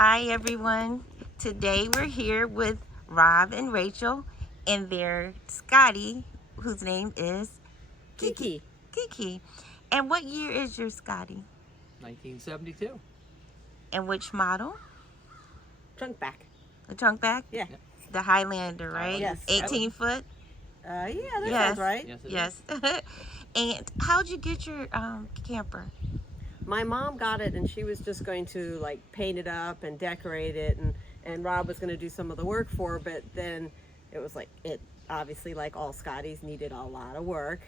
Hi everyone. Today we're here with Rob and Rachel and their Scotty, whose name is Kiki. Kiki. And what year is your Scotty? 1972. And which model? Trunk back. The trunk back? Yeah. The Highlander, right? Yes. 18 foot? Yeah, that Yes. sounds right. Yes, it is. Yes. And how'd you get your camper? My mom got it, and she was just going to like paint it up and decorate it, and Rob was going to do some of the work for her. But then it was like it obviously, like all Scotties, needed a lot of work.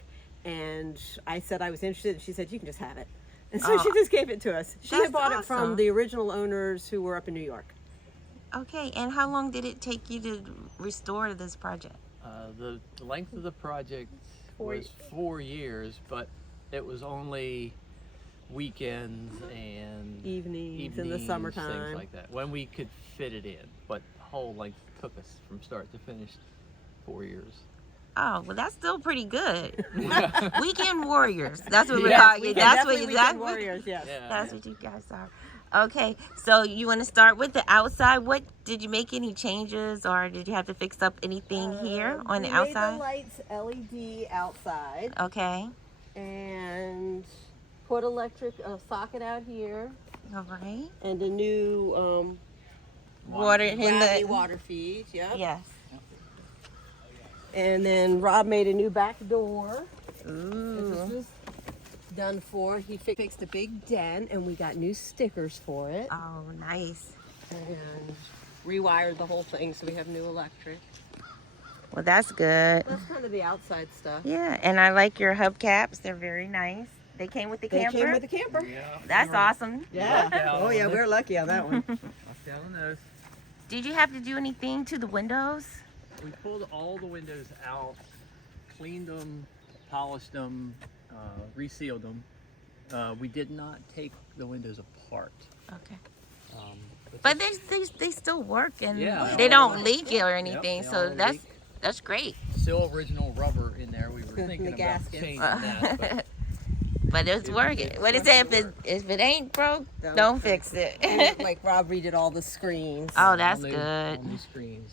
And I said I was interested, and she said you can just have it. And so she just gave it to us. She That's had bought it from awesome. the original owners who were up in New York. Okay, and how long did it take you to restore this project? The length of the project Four was 4 years, but it was only weekends and Evenings in the evenings, summertime. things like that, when we could fit it in. But the whole length took us from start to finish 4 years. Oh, well, that's still pretty good. Weekend warriors. That's what we're Yes, calling We you. can That's definitely what you. weekend That's what. warriors. Yes. Yeah, That's what you guys are. Okay, so you want to start with the outside. What did you make any changes, or did you have to fix up anything here on the We outside? made the lights LED outside. Okay, And put electric socket out here, all right. and a new Water in gravity the. water feed. Yep. Yes. And then Rob made a new back door. This Ooh. was done for. He fixed a big dent, and we got new stickers for it, Oh, nice. and rewired the whole thing so we have new electric. Well, that's good. That's kind of the outside stuff. Yeah, and I like your hubcaps. They're very nice. They came with the They camper. came with a camper. Yeah. That's awesome. Yeah. Oh yeah, we're lucky on that one. Off down on those. Did you have to do anything to the windows? We pulled all the windows out, cleaned them, polished them, resealed them. We did not take the windows apart. Okay. Um, But they still work and Yeah, they all don't of leak or anything, they so all that's leak. great. Still original rubber in there. We were The thinking about gaskets. changing that, but But it's working. What it say? If it ain't broke, don't fix it. And, like Rob redid all the screens. Oh, that's all new- good. all new screens.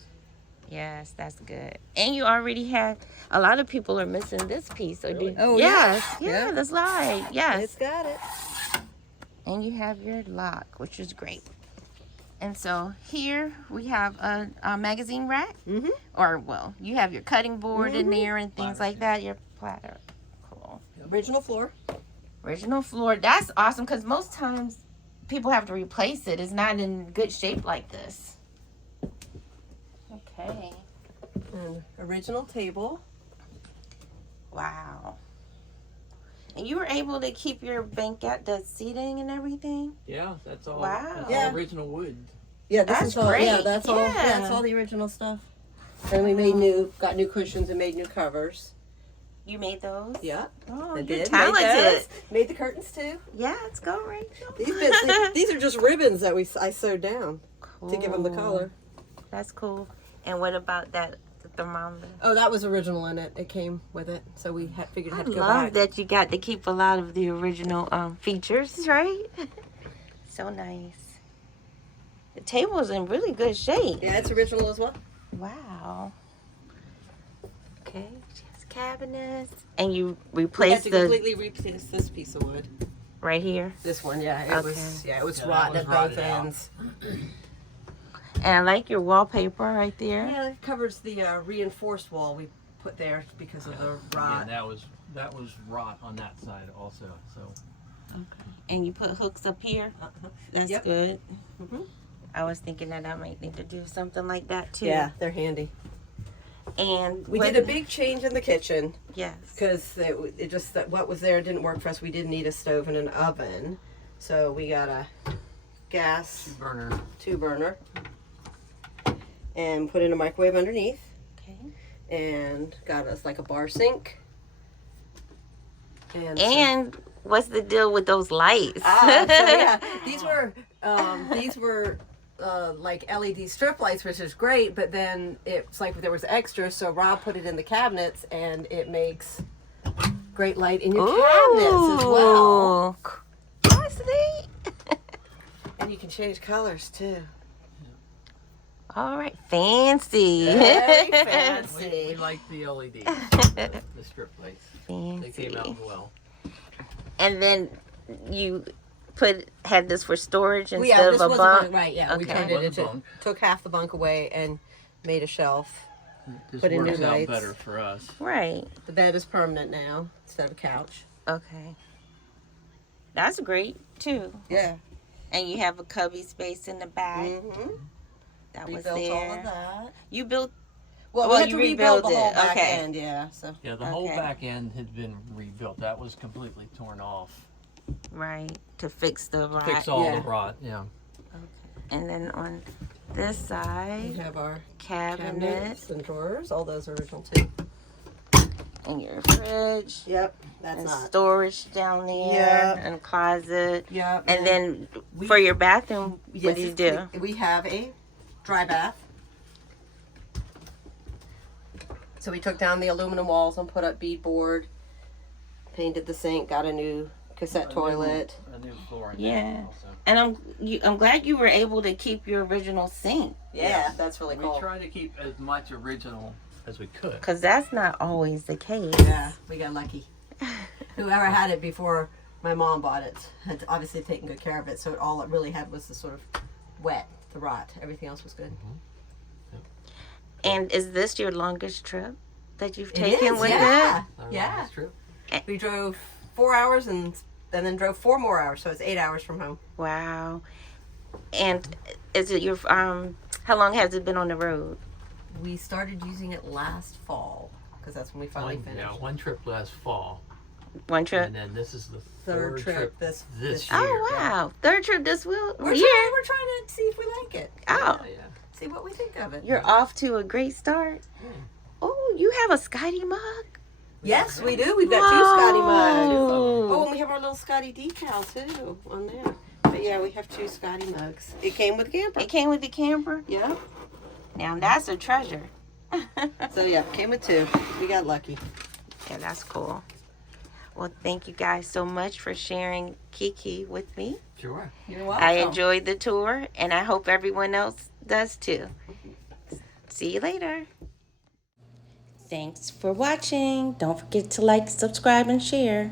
Yes, that's good. And you already had a lot of people are missing this piece. Or Really? Oh, yes, yeah. yeah, the slide. Yes. It's got it. And you have your lock, which is great. And so here we have a magazine rack, Mhm. or well, you have your cutting board in there and things Platter. like that. Your platter, cool. Original floor. Original floor. That's awesome because most times people have to replace it. It's not in good shape like this. Okay. And original table. Wow. And you were able to keep your bank at the seating and everything? Yeah, that's all. Wow. That's Yeah. all original wood. Yeah, That's is all. Yeah, great. that's all. Yeah. That's all the original stuff. And we got new cushions and made new covers. You made those? Yeah, Oh, I you're did. talented. Made the curtains too. Yeah, let's go, Rachel. These bits, these are just ribbons that I sewed down to give them the Cool. color. That's cool. And what about the thermometer? Oh, that was original in it. It came with it, so we figured I had to go love back. that you got to keep a lot of the original features, right? So nice. The table is in really good shape. Yeah, it's original as well. Wow. Okay, just cabinets. And you We had replaced to the completely replace this piece of wood. right here. This one, yeah, it was Okay. it was Yeah, that rotten was at both rotted out. ends. And I like your wallpaper right there. Yeah, it covers the reinforced wall we put there because of the Yeah, rot. that was rot on that side also. So And you put hooks up here. That's Yep. good. Mhm. I was thinking that I might need to do something like that too. Yeah, they're handy. And We what- did a big change in the kitchen yes. because it just that what was there didn't work for us. We didn't need a stove and an oven, so we got a gas burner. 2-burner and put in a microwave underneath, Okay. and got us like a bar sink. And what's the deal with those lights? these were like LED strip lights, which is great, but then it's like there was extra, so Rob put it in the cabinets, and it makes great light in your cabinets as well. Honestly. And you can change colors too. All right, fancy. Very We fancy. like the LEDs, the strip lights. They Fancy. came out well. And then you had this for storage Well, instead yeah, of this a was bunk. a bunk, right? Yeah, we Okay. turned It it was a into, bunk. took half the bunk away and made a shelf. This Put in works new out lights. better for us. Right. The bed is permanent now instead of a couch. Okay. That's great too. Yeah. And you have a cubby space in the back. Mm-hmm. That was Rebuilt there. all of that. You built. Well, Well, we had you to rebuild the rebuilt whole it. back Okay. end, yeah. So Yeah, the whole Okay. back end had been rebuilt. That was completely torn off. Right. To fix the rot. Fix all Yeah. the rot, yeah. And then on this we side, have our cabinet cabinets and drawers. All those are original too. and your fridge. Yep, that's And not. storage down there. Yep. And closet. Yep. And then we- for your bathroom, Yes, what do you do? We have a dry bath. So we took down the aluminum walls and put up beadboard, painted the sink, got a new cassette toilet. A new floor in Yeah. there also. And I'm glad you were able to keep your original sink, Yeah, that's really We cool. try to keep as much original as we could. because that's not always the case. Yeah, we got lucky. Whoever had it before my mom bought it had obviously taken good care of it, so all it really had was the sort of wet, the rot. Everything else was good. And is this your longest trip that you've It taken is, with yeah. Our Yeah. longest trip. We drove 4 hours and then drove 4 more hours, so it's 8 hours from home. it? Wow. And is it your how long has it been on the road? We started using it last fall because that's when we finally finished. One trip last fall, One trip? and then this is the Third third trip this this year. Oh wow. Third trip this We're year. trying to see if we like it. Oh, Yeah. See what we think of it. you're off to a great start. Oh, you have a Scotty mug? Yes, we do. We've got 2 Scotty mugs. Whoa. Oh, and we have our little Scotty decal too on there. But yeah, we have 2 Scotty mugs. It came with camper. It came with the camper? Yeah. Now that's a treasure. So yeah, came with 2. We got lucky. Yeah, that's cool. Well, thank you guys so much for sharing Kiki with me. Sure. You're welcome. I enjoyed the tour, and I hope everyone else does too. See you later. Thanks for watching. Don't forget to like, subscribe, and share.